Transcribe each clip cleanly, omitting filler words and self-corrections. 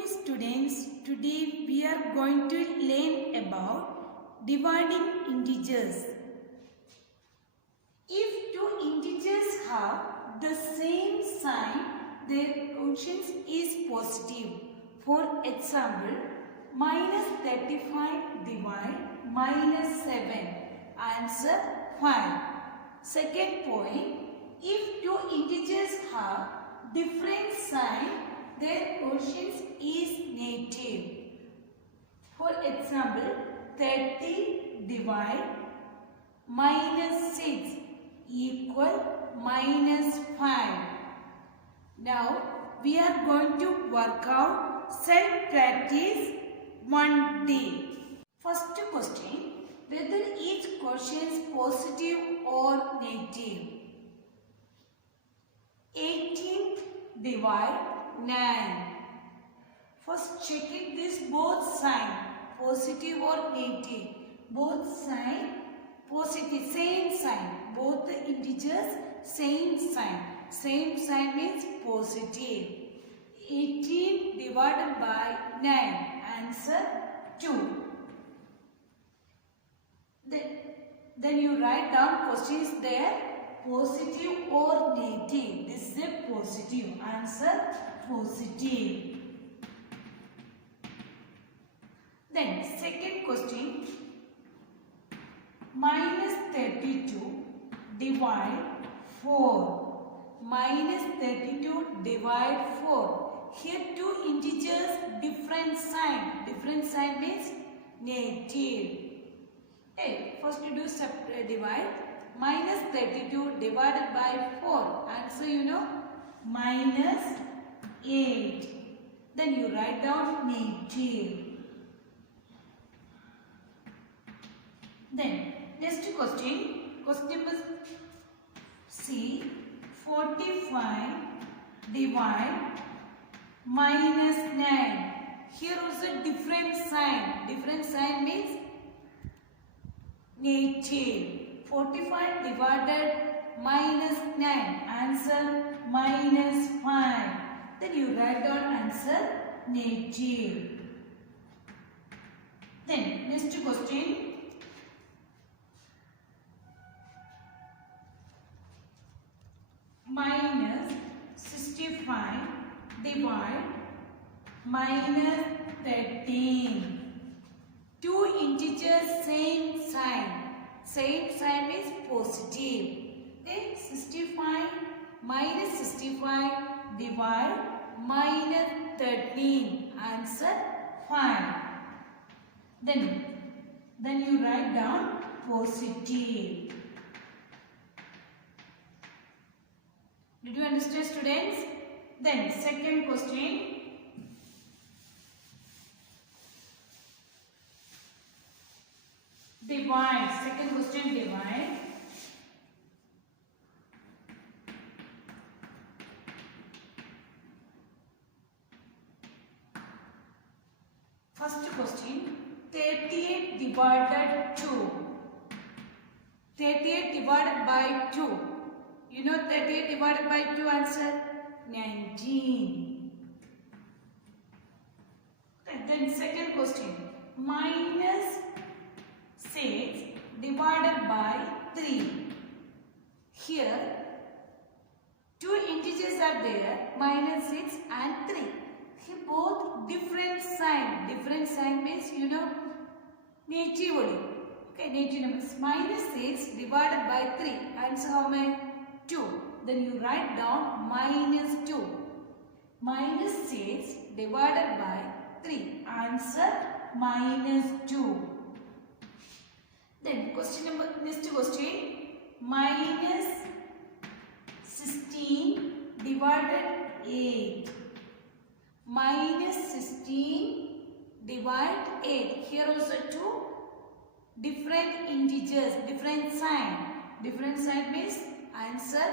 morning students. Today we are going to learn about dividing integers. If two integers have the same sign, their quotient is positive. For example, minus 35 divide minus 7. Answer 5. Second point, if two integers have different sign, their quotient is negative. For example, 30 divide minus 6 equal minus 5. Now we are going to work out self-practice 1D. First question, whether each quotient is positive or negative. 18 divide 9. First checking this both sign, positive or negative. Both sign positive, same sign. Both the integers same sign. Same sign means positive. 18 divided by 9. Answer 2. Then you write down questions there, positive or negative. This is a positive. Answer positive. Then second question, minus 32 divide 4. Minus 32 divide 4. Here two integers different sign. Different sign means negative. Okay, first you do divide. Minus 32 divided by 4. Answer you know, minus 8. Then you write down negative. Then next question. Question number C. 45 divide minus 9. Here also different sign. Different sign means negative. 45 divided minus 9. Answer minus 5. Then you write down answer negative. Then next question. Minus 65 divide minus 13. Two integers same sign. Same sign means positive. Okay, 65 minus 65 divide minus 13. Answer 5. Then you write down positive. Did you understand, students? Then second question. Divide. Second question, divide. First question, 38 divided 2. 38 divided by 2. You know 38 divided by 2 answer 19. And then second question, minus 6 divided by 3. Here two integers are there, minus 6 and 3. Here both different sign. Different sign means you know negative only. Okay, negative numbers. Minus 6 divided by 3. Answer how many? 2. Then you write down minus 2. Minus 6 divided by 3. Answer minus 2. Then question number, next question, minus 16 divided 8. Minus 16 divide 8. Here also two different integers, different sign. Different sign means answer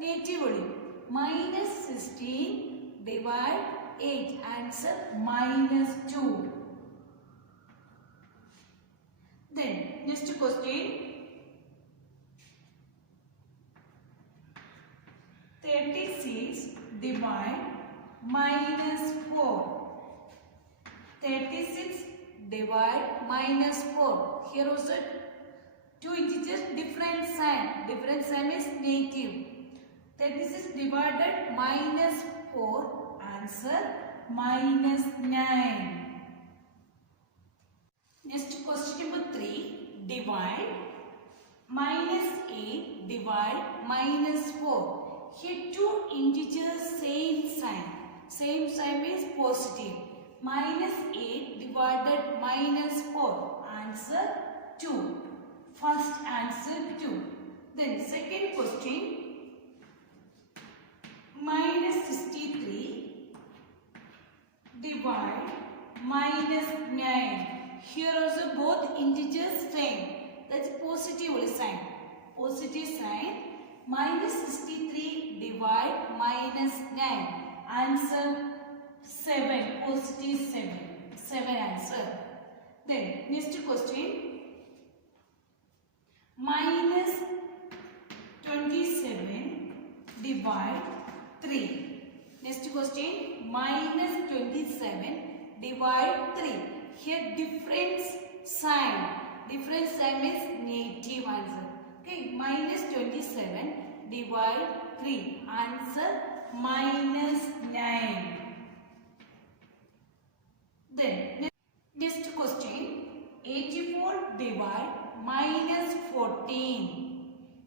negative only. Minus 16 divide 8. Answer minus 2. Then next question, 36 divide minus 4. 36 divide minus 4. Here also two integers different sign. Different sign is negative. 36 divided minus 4. Answer minus 9. Next question number 3. Divide minus 8 divide minus 4. Here two integers same sign. Same sign means positive. Minus 8 divided minus 4. Answer 2. First answer 2. Then second question. Minus 63 divide minus 9. Here also both integers same. That's positive sign. Positive sign. Minus 63 divide minus 9. Answer 7. Positive 7. 7 answer. Then next question. Minus 27 divide 3. Next question. Minus 27 divide 3. Here difference sign. Difference sign means negative answer. Okay. Minus 27 divide 3. Answer minus 9. Then next question. 84 divide minus 14.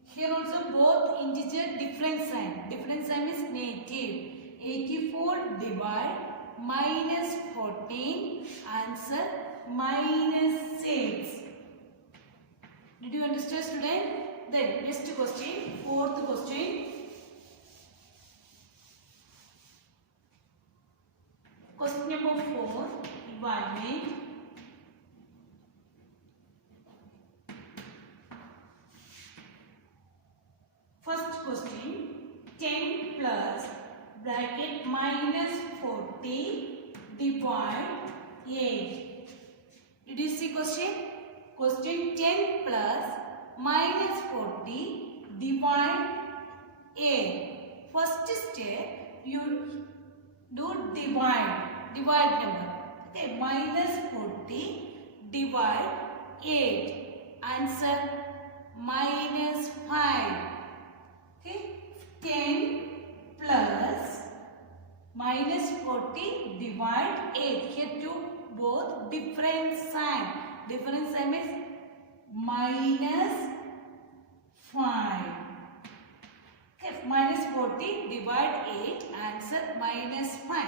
Here also both integer different sign. Different sign means negative. 84 divide minus 14. Answer minus 6. Did you understand, student? Then next question. Fourth question. Question number 4. Evaluate. First question. 10 plus bracket minus 40 divide 8. Did you see question? Question 10 plus minus 40 divide 8. First step you do divide. Divide number. Okay. Minus 40 divide 8. Answer minus 5. Okay. 10 plus minus 40 divide 8. Here two both different sign. Different sign means minus 5. Okay. Minus 40 divide 8. Answer minus 5.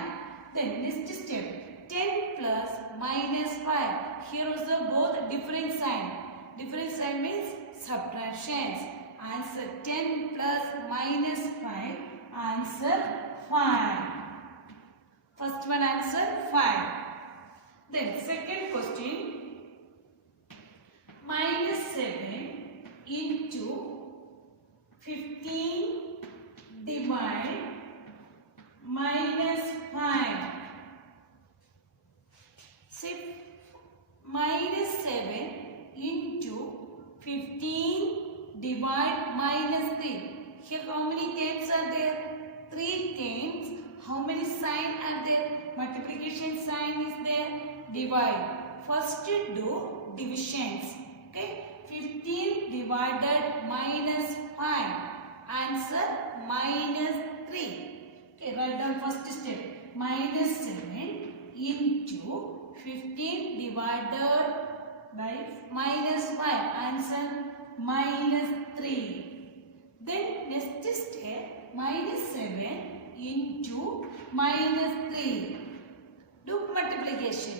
Then next step. 10 plus minus 5. Here also both different sign. Different sign means subtractions. Answer 10 plus minus 5. Answer 5. First one answer 5. Then second question. Minus 7 into 15 divide minus 5. See, minus 7 into 15 divide minus 3. Here how many tens are there? 3 tens. How many sign are there? Multiplication sign is there. Divide. First do divisions. Okay. 15 divided minus 5. Answer minus 3. Okay. Write down first step. Minus 7 into 15 divided by minus 5. Answer minus 3. Then next step. Minus 7 into minus 3. Do multiplication.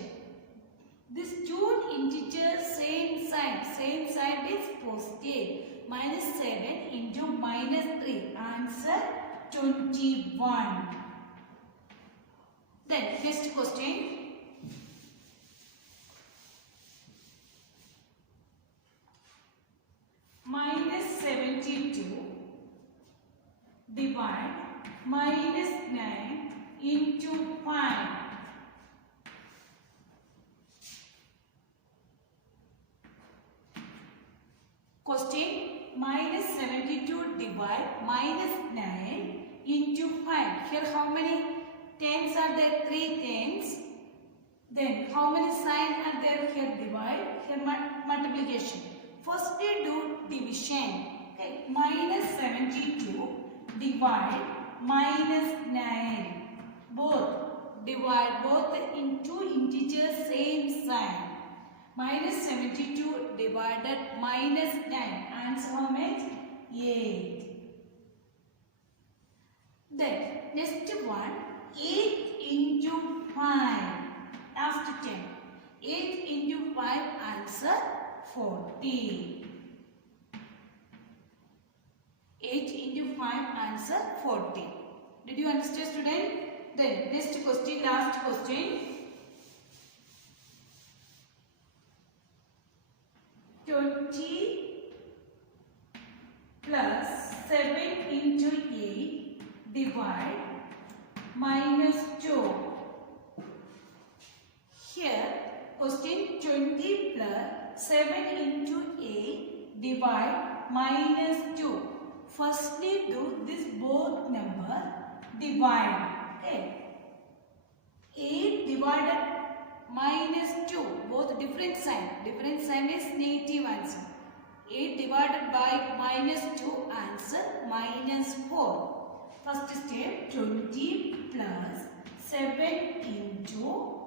These two integers same sign. Same sign is positive. Minus 7 into minus 3. Answer 21. Then next question. Minus 72 divide minus 9 into 5. Question. Minus 72 divide minus 9 into 5. Here how many tens are there? 3 tens. Then how many signs are there here? Divide, here multiplication. Firstly do division. Okay, minus 72 divide minus 9. Both divide both into integers same sign. Minus 72 divided minus 9. Answer how much? 8. Then next one, 8 into 5. Last 10. 8 into 5 answer 40. 8 into 5 answer 40. Did you understand, student? Then next question, last question. 20 plus 7 into 8 divide minus 2. Here question 20 plus 7 into 8 divide minus 2. Firstly do this both number divide. Okay. 8 divided minus 2, both different sign. Different sign is negative answer. 8 divided by minus 2 answer minus 4. First step 20 plus 7 into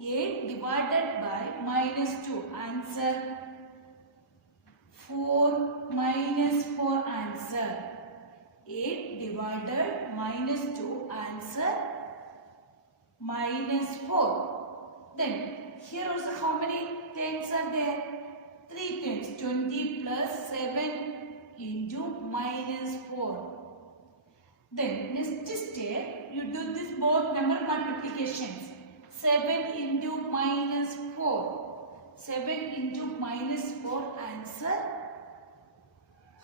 8 divided by minus 2 answer 4 minus 4 answer. 8 divided minus 2 answer minus 4. Then here also how many tens are there? 3 tens. 20 plus 7 into minus 4. Then next step you do this both number multiplications. 7 into minus 4. 7 into minus 4 answer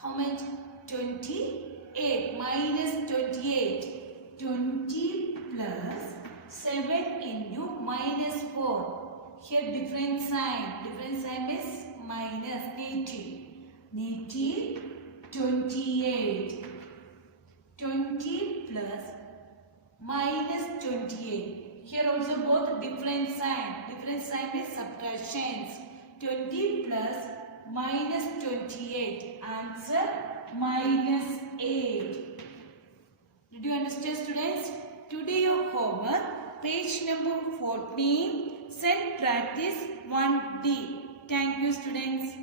how much? 28 minus 28. 20 plus 7 into minus 4. Here different sign. Different sign is minus negative. Negative 28. 20 plus minus 28. Here also both different sign. Different sign is subtractions. 20 plus minus 28. Answer minus 8. Did you understand, students? Today your homework, page number 14, set practice 1D. Thank you, students.